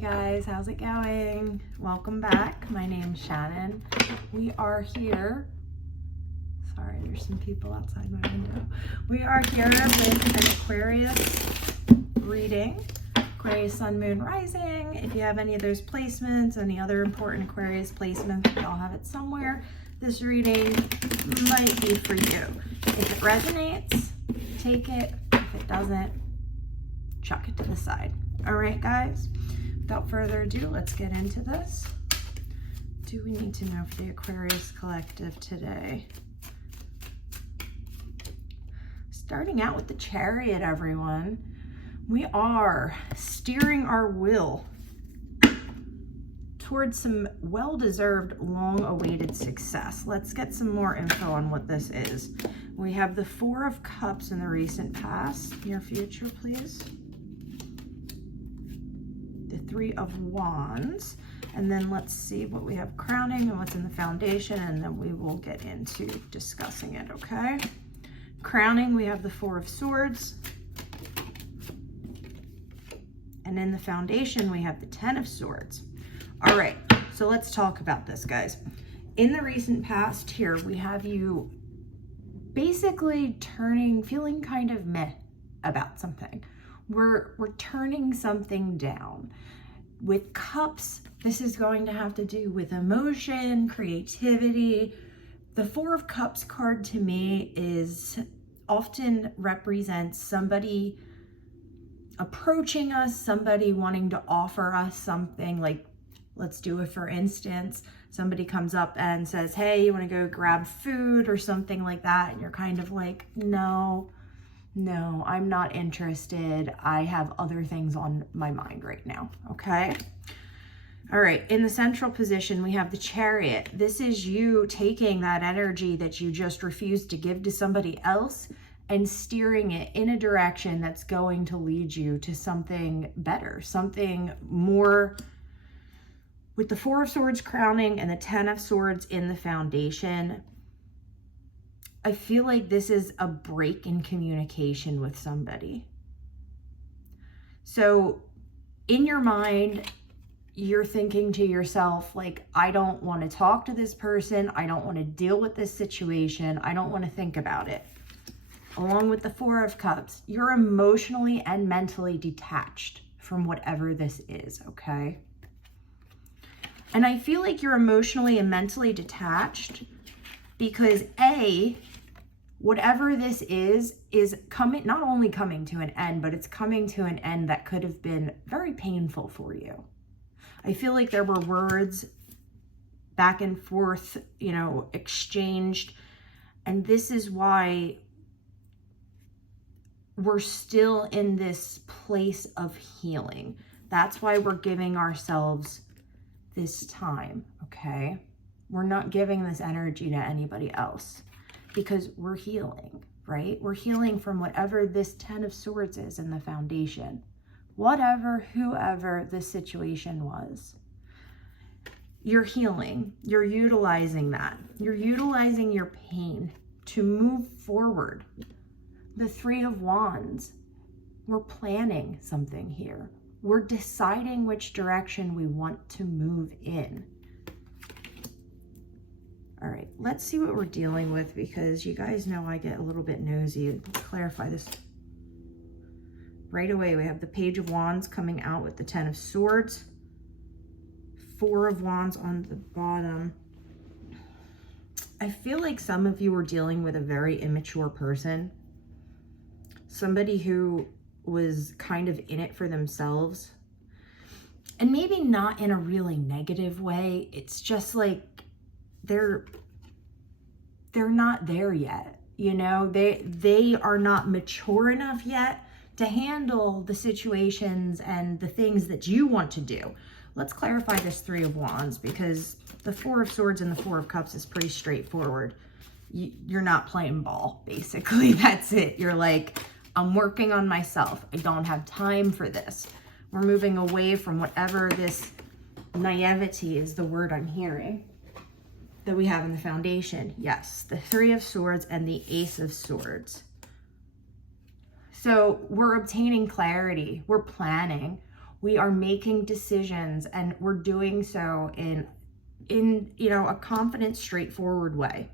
guys, how's it going? Welcome back. My name's Shannon. We are here. Sorry, there's some people outside my window. We are here with an Aquarius reading. Aquarius, Sun, Moon, Rising. If you have any of those placements, any other important Aquarius placements, we all have it somewhere. This reading might be for you. If it resonates, take it. If it doesn't, chuck it to the side. All right, guys, without further ado, let's get into this. Do we need to know for the Aquarius collective today? Starting out with the Chariot, everyone. We are steering our will towards some well-deserved, long-awaited success. Let's get some more info on what this is. We have the Four of Cups in the recent past. Near future, please. The Three of Wands, and then let's see what we have crowning and what's in the foundation, and then we will get into discussing it, okay? Crowning, we have the Four of Swords, and in the foundation, we have the Ten of Swords. All right, so let's talk about this, guys. In the recent past here, we have you basically feeling kind of meh about something. We're turning something down. With cups, this is going to have to do with emotion, creativity. The Four of Cups card to me often represents somebody approaching us, somebody wanting to offer us something. Like, let's do it for instance. Somebody comes up and says, hey, you want to go grab food or something like that? And you're kind of like, no, I'm not interested. I have other things on my mind right now, okay? All right, in the central position, we have the Chariot. This is you taking that energy that you just refused to give to somebody else and steering it in a direction that's going to lead you to something better, something more. With the Four of Swords crowning and the Ten of Swords in the foundation, I feel like this is a break in communication with somebody. So in your mind, you're thinking to yourself, like, I don't want to talk to this person. I don't want to deal with this situation. I don't want to think about it. Along with the Four of Cups, you're emotionally and mentally detached from whatever this is, okay? And I feel like you're emotionally and mentally detached because whatever this is coming, not only coming to an end, but it's coming to an end that could have been very painful for you. I feel like there were words back and forth, exchanged. And this is why we're still in this place of healing. That's why we're giving ourselves this time, okay? We're not giving this energy to anybody else because we're healing, right? We're healing from whatever this Ten of Swords is in the foundation. Whoever the situation was. You're healing. You're utilizing that. You're utilizing your pain to move forward. The Three of Wands. We're planning something here. We're deciding which direction we want to move in. All right, let's see what we're dealing with because you guys know I get a little bit nosy. Let's clarify this. Right away, we have the Page of Wands coming out with the Ten of Swords. Four of Wands on the bottom. I feel like some of you are dealing with a very immature person. Somebody who was kind of in it for themselves. And maybe not in a really negative way. It's just like they're not there yet. They are not mature enough yet to handle the situations and the things that you want to do. Let's clarify this Three of Wands because the Four of Swords and the Four of Cups is pretty straightforward. You're not playing ball, basically. That's it. You're like, I'm working on myself. I don't have time for this. We're moving away from whatever this naivety is the word I'm hearing that we have in the foundation. Yes, the Three of Swords and the Ace of Swords. So we're obtaining clarity. We're planning. We are making decisions, and we're doing so in you know, a confident, straightforward way.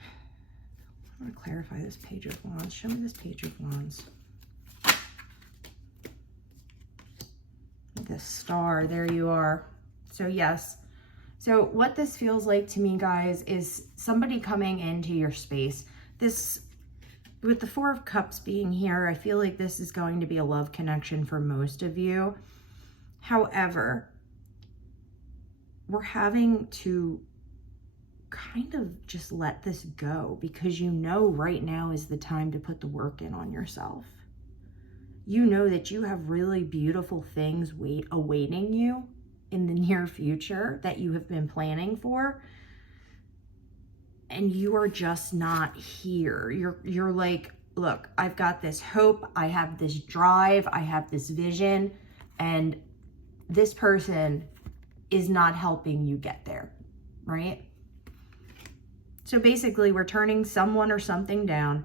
I want to clarify this Page of Wands. Show me this Page of Wands. The Star, there you are. So yes. So what this feels like to me, guys, is somebody coming into your space. This, with the Four of Cups being here, I feel like this is going to be a love connection for most of you. However, we're having to kind of just let this go, because you know right now is the time to put the work in on yourself. You know that you have really beautiful things awaiting you in the near future that you have been planning for, and you are just not here. You're like, look, I've got this hope, I have this drive, I have this vision, and this person is not helping you get there, right? So basically, we're turning someone or something down,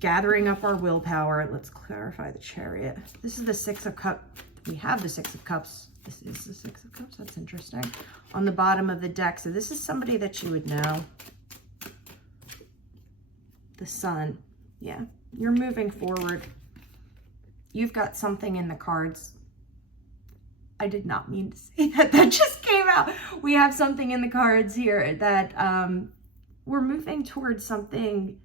gathering up our willpower. Let's clarify the Chariot. This is the Six of Cups. We have the Six of Cups. This is the Six of Cups. That's interesting. On the bottom of the deck. So this is somebody that you would know. The Sun. Yeah. You're moving forward. You've got something in the cards. I did not mean to say that. That just came out. We have something in the cards here that we're moving towards something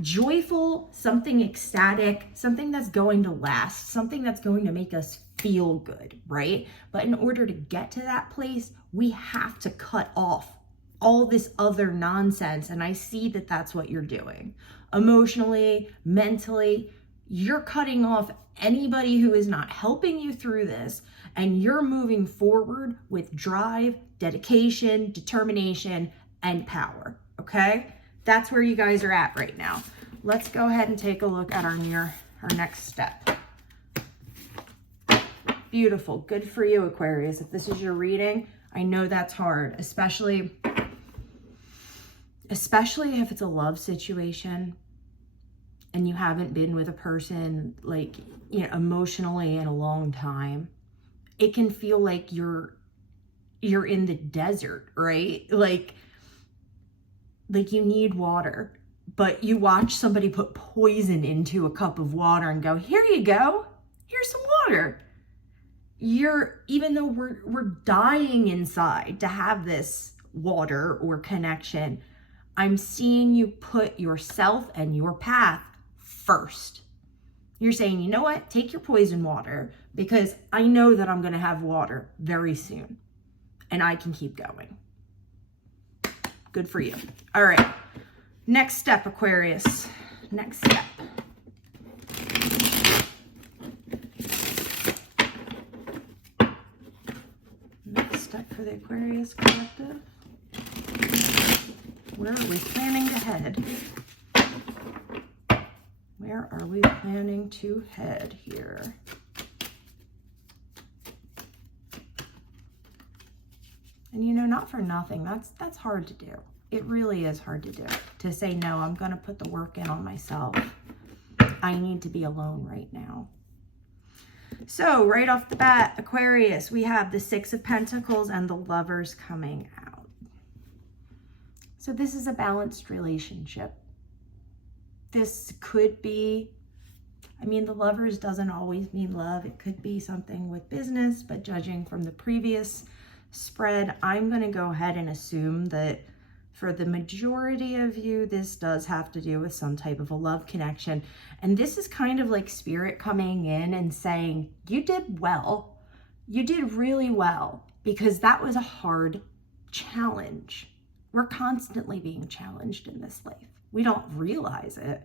joyful, something ecstatic, something that's going to last, something that's going to make us feel good, right? But in order to get to that place, we have to cut off all this other nonsense. And I see that that's what you're doing. Emotionally, mentally, you're cutting off anybody who is not helping you through this, and you're moving forward with drive, dedication, determination, and power, okay? That's where you guys are at right now. Let's go ahead and take a look at our next step. Beautiful. Good for you, Aquarius. If this is your reading, I know that's hard, especially if it's a love situation and you haven't been with a person, like, you know, emotionally in a long time. It can feel like you're in the desert, right? Like you need water, but you watch somebody put poison into a cup of water and go, here you go, here's some water. Even though we're dying inside to have this water or connection, I'm seeing you put yourself and your path first. You're saying, you know what, take your poison water, because I know that I'm going to have water very soon and I can keep going. Good for you. All right. Next step, Aquarius. Next step. Next step for the Aquarius collective. Where are we planning to head? Where are we planning to head here? And you know, not for nothing, that's hard to do. It really is hard to do. To say, no, I'm going to put the work in on myself. I need to be alone right now. So right off the bat, Aquarius, we have the Six of Pentacles and the Lovers coming out. So this is a balanced relationship. This could be, I mean, the Lovers doesn't always mean love. It could be something with business, but judging from the previous spread, I'm going to go ahead and assume that for the majority of you, this does have to do with some type of a love connection. And this is kind of like Spirit coming in and saying, you did well. You did really well, because that was a hard challenge. We're constantly being challenged in this life. We don't realize it.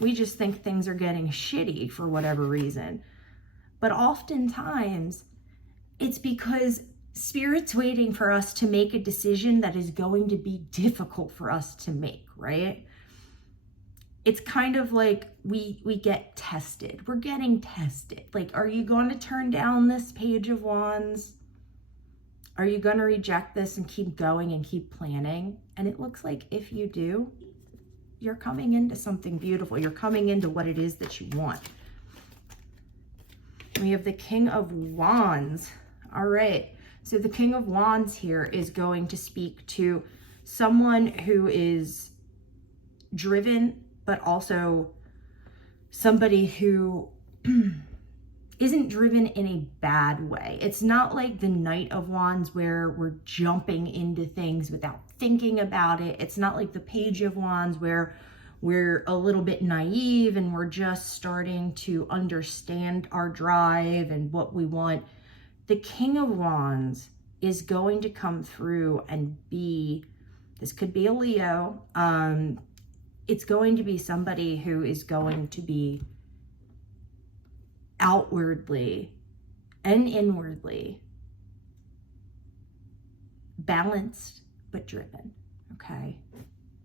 We just think things are getting shitty for whatever reason. But oftentimes, it's because Spirit's waiting for us to make a decision that is going to be difficult for us to make, right? It's kind of like we get tested. We're getting tested. Like, are you going to turn down this Page of Wands? Are you going to reject this and keep going and keep planning? And it looks like if you do, you're coming into something beautiful. You're coming into what it is that you want. We have the King of Wands. All right. So the King of Wands here is going to speak to someone who is driven, but also somebody who isn't driven in a bad way. It's not like the Knight of Wands where we're jumping into things without thinking about it. It's not like the Page of Wands where we're a little bit naive and we're just starting to understand our drive and what we want. The King of Wands is going to come through and be, this could be a Leo. It's going to be somebody who is going to be outwardly and inwardly balanced but driven. Okay,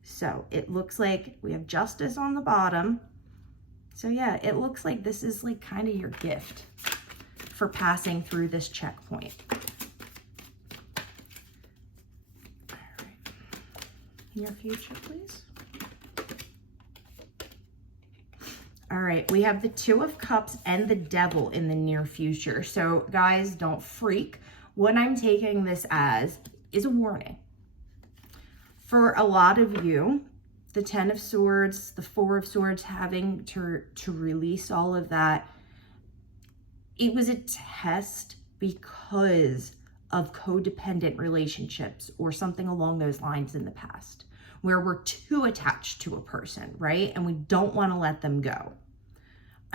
so it looks like we have Justice on the bottom. So yeah, it looks like this is like kind of your gift for passing through this checkpoint. All right, in your future, please. All right, we have the Two of Cups and the Devil in the near future. So guys, don't freak. What I'm taking this as is a warning. For a lot of you, the Ten of Swords, the Four of Swords, having to release all of that, it was a test because of codependent relationships or something along those lines in the past, where we're too attached to a person, right? And we don't want to let them go.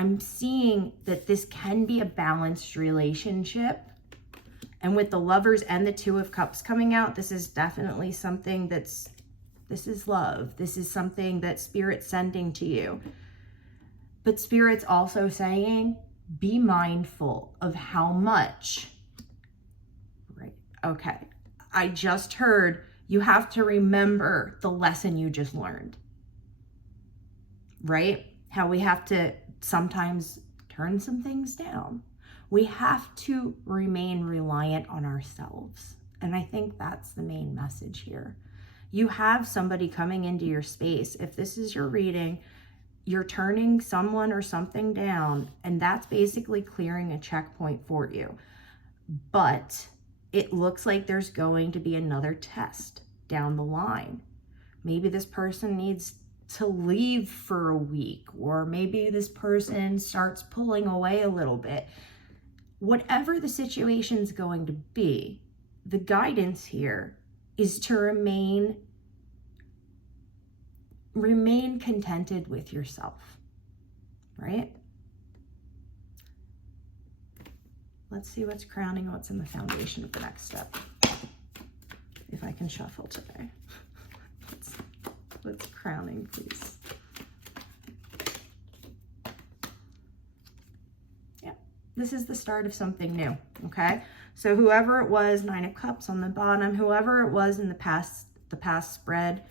I'm seeing that this can be a balanced relationship. And with the Lovers and the Two of Cups coming out, this is definitely something this is love. This is something that Spirit's sending to you. But Spirit's also saying, be mindful of how much, right? Okay, I just heard you have to remember the lesson you just learned, right? How we have to sometimes turn some things down. We have to remain reliant on ourselves. And I think that's the main message here. You have somebody coming into your space. If this is your reading, you're turning someone or something down, and that's basically clearing a checkpoint for you. But it looks like there's going to be another test down the line. Maybe this person needs to leave for a week, or maybe this person starts pulling away a little bit. Whatever the situation's going to be, the guidance here is to remain contented with yourself, right? Let's see what's crowning, what's in the foundation of the next step. If I can shuffle today. What's crowning, please? Yeah, this is the start of something new, okay? So whoever it was, Nine of Cups on the bottom, whoever it was in the past spread,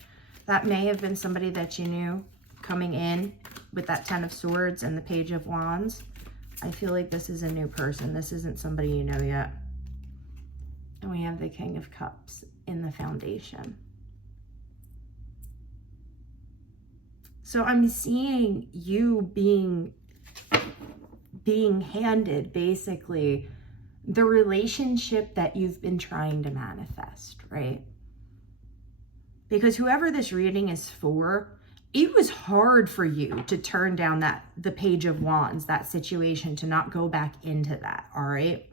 that may have been somebody that you knew coming in with that Ten of Swords and the Page of Wands. I feel like this is a new person. This isn't somebody you know yet. And we have the King of Cups in the foundation. So I'm seeing you being handed basically the relationship that you've been trying to manifest, right? Because whoever this reading is for, it was hard for you to turn down the Page of Wands, that situation, to not go back into that, all right?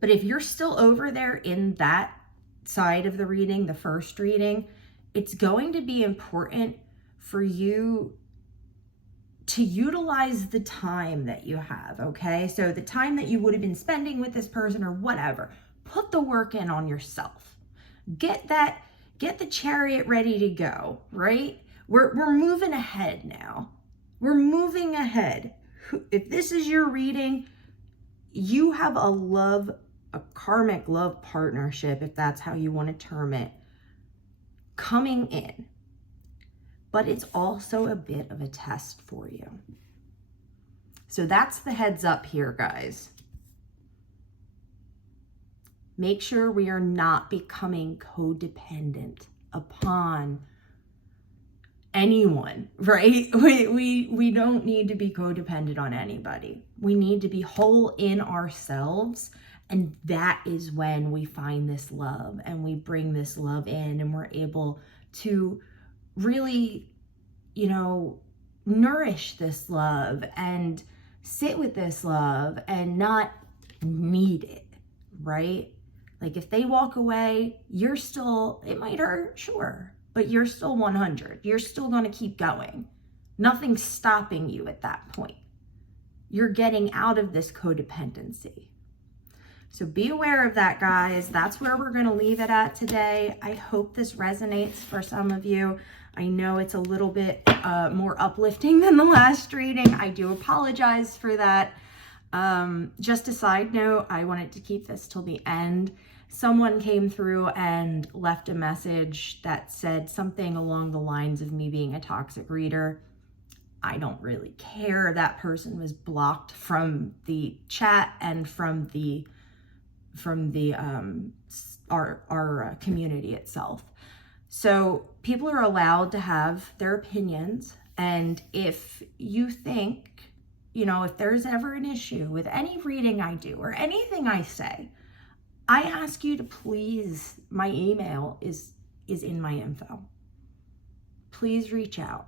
But if you're still over there in that side of the reading, the first reading, it's going to be important for you to utilize the time that you have, okay? So the time that you would have been spending with this person or whatever, put the work in on yourself. Get the Chariot ready to go, right? We're moving ahead now. We're moving ahead. If this is your reading, you have a karmic love partnership, if that's how you want to term it, coming in. But it's also a bit of a test for you. So that's the heads up here, guys. Make sure we are not becoming codependent upon anyone, right? We don't need to be codependent on anybody. We need to be whole in ourselves. And that is when we find this love and we bring this love in, and we're able to really, you know, nourish this love and sit with this love and not need it, right? Like if they walk away, you're still, it might hurt, sure, but you're still 100. You're still going to keep going. Nothing's stopping you at that point. You're getting out of this codependency. So be aware of that, guys. That's where we're going to leave it at today. I hope this resonates for some of you. I know it's a little bit more uplifting than the last reading. I do apologize for that. Just a side note, I wanted to keep this till the end. Someone came through and left a message that said something along the lines of me being a toxic reader. I don't really care. That person was blocked from the chat and from our community itself. So people are allowed to have their opinions, and if you think, you know, if there's ever an issue with any reading I do or anything I say, I ask you to please, my email is in my info. Please reach out.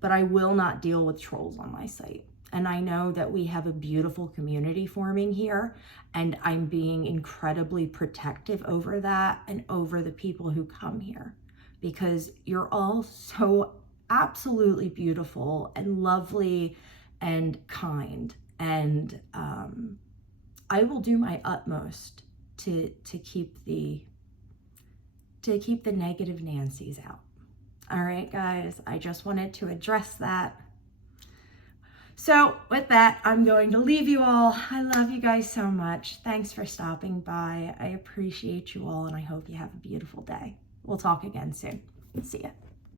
But I will not deal with trolls on my site. And I know that we have a beautiful community forming here, and I'm being incredibly protective over that and over the people who come here, because you're all so absolutely beautiful and lovely and kind. And I will do my utmost to keep the negative Nancys out. All right, guys, I just wanted to address that. So with that, I'm going to leave you all. I love you guys so much. Thanks for stopping by. I appreciate you all, and I hope you have a beautiful day. We'll talk again soon. See ya.